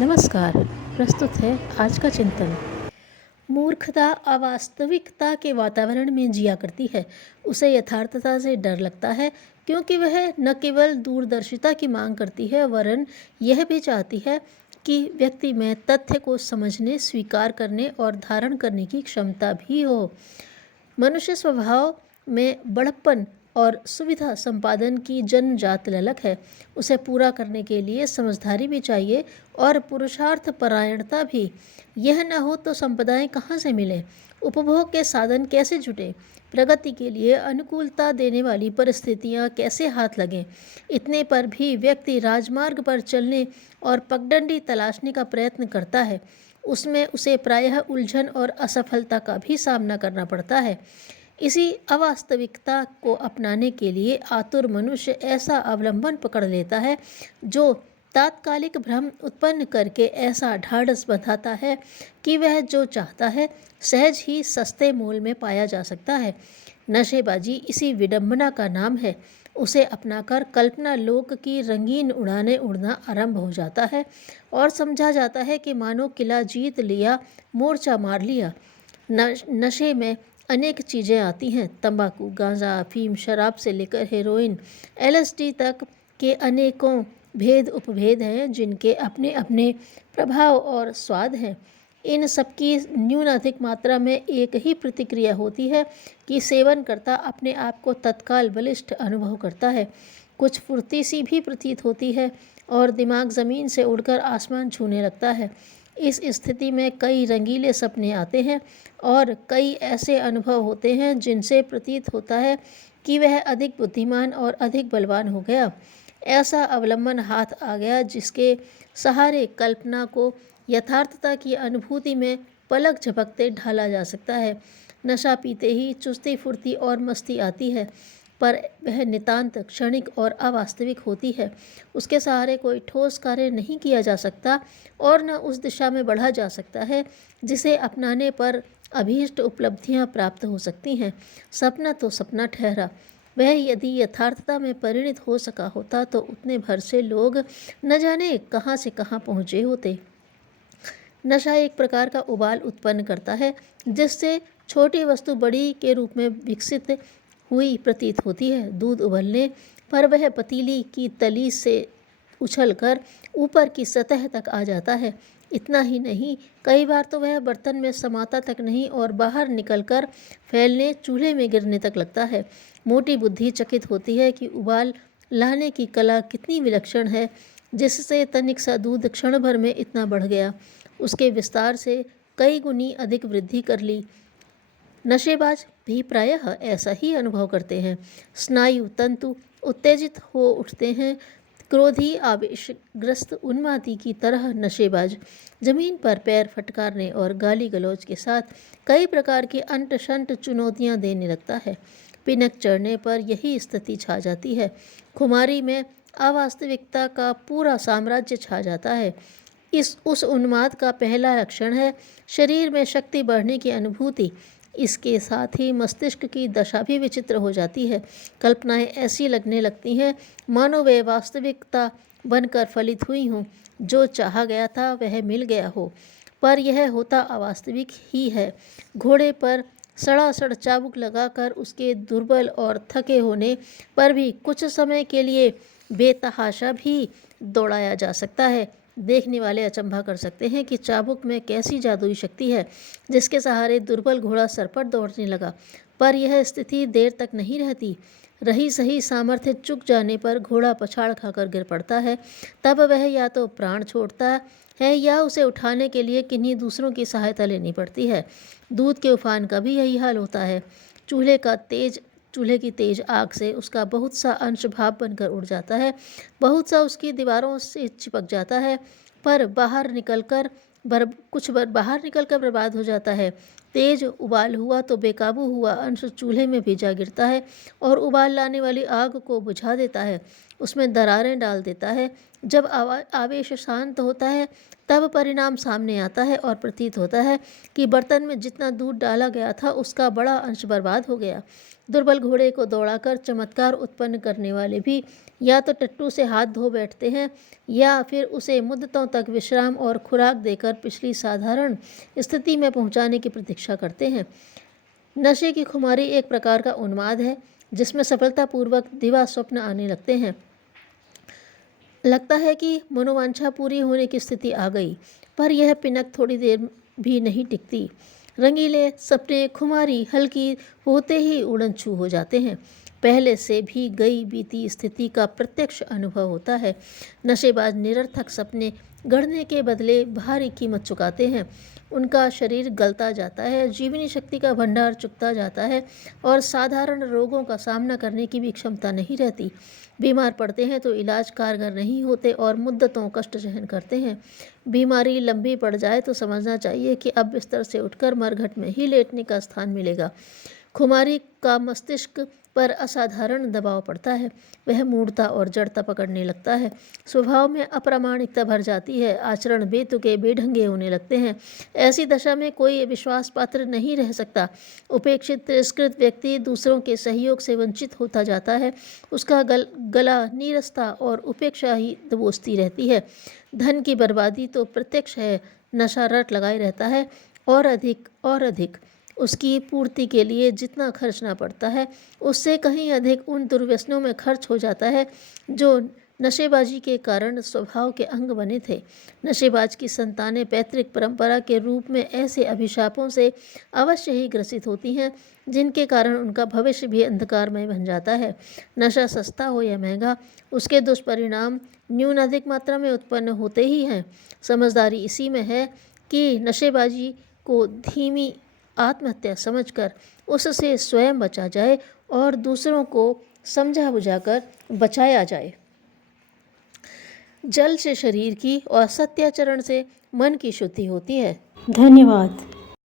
नमस्कार। प्रस्तुत है आज का चिंतन। मूर्खता अवास्तविकता के वातावरण में जिया करती है। उसे यथार्थता से डर लगता है, क्योंकि वह न केवल दूरदर्शिता की मांग करती है, वरन यह भी चाहती है कि व्यक्ति में तथ्य को समझने, स्वीकार करने और धारण करने की क्षमता भी हो। मनुष्य स्वभाव में बड़प्पन और सुविधा संपादन की जन्मजात ललक है। उसे पूरा करने के लिए समझदारी भी चाहिए और पुरुषार्थ परायणता भी। यह न हो तो संपदाएं कहाँ से मिलें, उपभोग के साधन कैसे जुटे, प्रगति के लिए अनुकूलता देने वाली परिस्थितियां कैसे हाथ लगें। इतने पर भी व्यक्ति राजमार्ग पर चलने और पगडंडी तलाशने का प्रयत्न करता है। उसमें उसे प्रायः उलझन और असफलता का भी सामना करना पड़ता है। इसी अवास्तविकता को अपनाने के लिए आतुर मनुष्य ऐसा अवलंबन पकड़ लेता है जो तात्कालिक भ्रम उत्पन्न करके ऐसा ढाढ़स बंधाता है कि वह जो चाहता है सहज ही सस्ते मूल्य में पाया जा सकता है। नशेबाजी इसी विडंबना का नाम है। उसे अपनाकर कल्पना लोक की रंगीन उड़ानें उड़ना आरंभ हो जाता है और समझा जाता है कि मानो किला जीत लिया, मोर्चा मार लिया। नशे में अनेक चीज़ें आती हैं। तंबाकू, गांजा, अफीम, शराब से लेकर हेरोइन, एलएसडी तक के अनेकों भेद उपभेद हैं, जिनके अपने अपने प्रभाव और स्वाद हैं। इन सबकी न्यून अधिक मात्रा में एक ही प्रतिक्रिया होती है कि सेवन करता अपने आप को तत्काल बलिष्ठ अनुभव करता है। कुछ फुर्ती सी भी प्रतीत होती है और दिमाग ज़मीन से उड़कर आसमान छूने लगता है। इस स्थिति में कई रंगीले सपने आते हैं और कई ऐसे अनुभव होते हैं जिनसे प्रतीत होता है कि वह अधिक बुद्धिमान और अधिक बलवान हो गया। ऐसा अवलंबन हाथ आ गया जिसके सहारे कल्पना को यथार्थता की अनुभूति में पलक झपकते ढाला जा सकता है। नशा पीते ही चुस्ती फुर्ती और मस्ती आती है, पर वह नितांत क्षणिक और अवास्तविक होती है। उसके सहारे कोई ठोस कार्य नहीं किया जा सकता और न उस दिशा में बढ़ा जा सकता है जिसे अपनाने पर अभीष्ट उपलब्धियां प्राप्त हो सकती हैं। सपना तो सपना ठहरा। वह यदि यथार्थता में परिणत हो सका होता तो उतने भर से लोग न जाने कहाँ से कहाँ पहुँचे होते। नशा एक प्रकार का उबाल उत्पन्न करता है, जिससे छोटी वस्तु बड़ी के रूप में विकसित हुई प्रतीत होती है। दूध उबलने पर वह पतीली की तली से उछलकर ऊपर की सतह तक आ जाता है। इतना ही नहीं, कई बार तो वह बर्तन में समाता तक नहीं और बाहर निकलकर फैलने, चूल्हे में गिरने तक लगता है। मोटी बुद्धि चकित होती है कि उबाल लाने की कला कितनी विलक्षण है, जिससे तनिक सा दूध क्षण भर में इतना बढ़ गया, उसके विस्तार से कई गुनी अधिक वृद्धि कर ली। नशेबाज भी प्रायः ऐसा ही अनुभव करते हैं। स्नायु तंतु उत्तेजित हो उठते हैं। क्रोधी आवेशग्रस्त उन्मादी की तरह नशेबाज जमीन पर पैर फटकारने और गाली गलौज के साथ कई प्रकार की अंट शंट चुनौतियां देने लगता है। पिनक चढ़ने पर यही स्थिति छा जाती है। खुमारी में अवास्तविकता का पूरा साम्राज्य छा जाता है। उस उन्माद का पहला लक्षण है शरीर में शक्ति बढ़ने की अनुभूति। इसके साथ ही मस्तिष्क की दशा भी विचित्र हो जाती है। कल्पनाएं ऐसी लगने लगती हैं मानो वे वास्तविकता बनकर फलित हुई हों। जो चाहा गया था वह मिल गया हो, पर यह होता अवास्तविक ही है। घोड़े पर सड़ासड़ चाबुक लगाकर उसके दुर्बल और थके होने पर भी कुछ समय के लिए बेतहाशा भी दौड़ाया जा सकता है। देखने वाले अचंभा कर सकते हैं कि चाबुक में कैसी जादुई शक्ति है जिसके सहारे दुर्बल घोड़ा सरपट दौड़ने लगा। पर यह स्थिति देर तक नहीं रहती। रही सही सामर्थ्य चुक जाने पर घोड़ा पछाड़ खाकर गिर पड़ता है। तब वह या तो प्राण छोड़ता है या उसे उठाने के लिए किन्हीं दूसरों की सहायता लेनी पड़ती है। दूध के उफान का भी यही हाल होता है। चूल्हे की तेज आग से उसका बहुत सा अंश भाप बनकर उड़ जाता है, बहुत सा उसकी दीवारों से चिपक जाता है, पर कुछ बाहर निकलकर बर्बाद हो जाता है। तेज उबाल हुआ तो बेकाबू हुआ अंश चूल्हे में भी जा गिरता है और उबाल लाने वाली आग को बुझा देता है। उसमें दरारें डाल देता है। जब आवेश शांत होता है तब परिणाम सामने आता है और प्रतीत होता है कि बर्तन में जितना दूध डाला गया था उसका बड़ा अंश बर्बाद हो गया। दुर्बल घोड़े को दौड़ाकर चमत्कार उत्पन्न करने वाले भी या तो टट्टू से हाथ धो बैठते हैं या फिर उसे मुद्दतों तक विश्राम और खुराक देकर पिछली साधारण स्थिति में पहुंचाने की प्रतीक्षा करते हैं। नशे की खुमारी एक प्रकार का उन्माद है जिसमें सफलतापूर्वक दिवा स्वप्न आने लगते हैं। लगता है कि मनोवांछा पूरी होने की स्थिति आ गई, पर यह पिनक थोड़ी देर भी नहीं टिकती। रंगीले सपने खुमारी हल्की होते ही उड़न छू हो जाते हैं। पहले से भी गई बीती स्थिति का प्रत्यक्ष अनुभव होता है। नशेबाज निरर्थक सपने गढ़ने के बदले भारी कीमत चुकाते हैं। उनका शरीर गलता जाता है, जीवनी शक्ति का भंडार चुकता जाता है और साधारण रोगों का सामना करने की भी क्षमता नहीं रहती। बीमार पड़ते हैं तो इलाज कारगर नहीं होते और मुद्दतों कष्ट सहन करते हैं। बीमारी लंबी पड़ जाए तो समझना चाहिए कि अब बिस्तर से उठकर मरघट में ही लेटने का स्थान मिलेगा। खुमारी का मस्तिष्क पर असाधारण दबाव पड़ता है। वह मूढ़ता और जड़ता पकड़ने लगता है। स्वभाव में अप्रामाणिकता भर जाती है। आचरण बेतुके बेढंगे होने लगते हैं। ऐसी दशा में कोई विश्वास पात्र नहीं रह सकता। उपेक्षित तिरस्कृत व्यक्ति दूसरों के सहयोग से वंचित होता जाता है। उसका गला नीरसता और उपेक्षा ही दबोचती रहती है। धन की बर्बादी तो प्रत्यक्ष है। नशा रट लगाए रहता है और अधिक उसकी पूर्ति के लिए जितना खर्चना पड़ता है उससे कहीं अधिक उन दुर्व्यसनों में खर्च हो जाता है जो नशेबाजी के कारण स्वभाव के अंग बने थे। नशेबाज की संतानें पैतृक परंपरा के रूप में ऐसे अभिशापों से अवश्य ही ग्रसित होती हैं जिनके कारण उनका भविष्य भी अंधकारमय बन जाता है। नशा सस्ता हो या महंगा, उसके दुष्परिणाम न्यूनाधिक मात्रा में उत्पन्न होते ही हैं। समझदारी इसी में है कि नशेबाजी को धीमी आत्महत्या समझकर उससे स्वयं बचा जाए और दूसरों को समझा बुझाकर बचाया जाए। जल से शरीर की और सत्याचरण से मन की शुद्धि होती है। धन्यवाद।